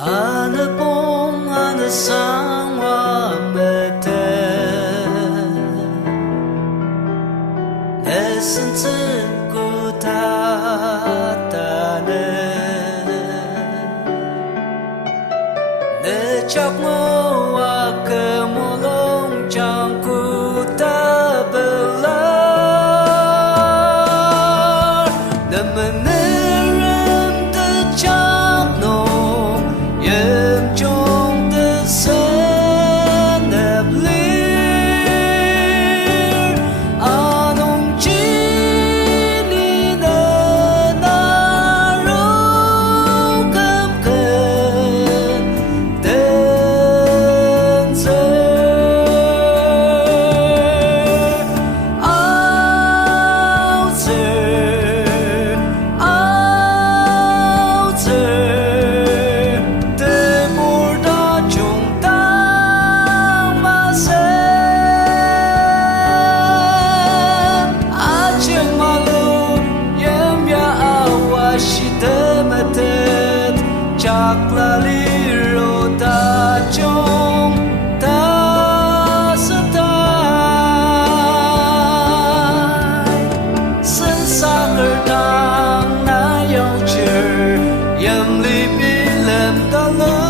Ana pong ana sangwa mete Nesan tsin ku ta ne Ne chak mo wa ke mo long chang ku ta bela Ne menerem te chak no yem trong te sen nep lir anong chi ni na na ro kam ken ten se Chak la li ro ta chong ta sa tai Sân sa cờ tang na yong chir yam li bi lem ta lo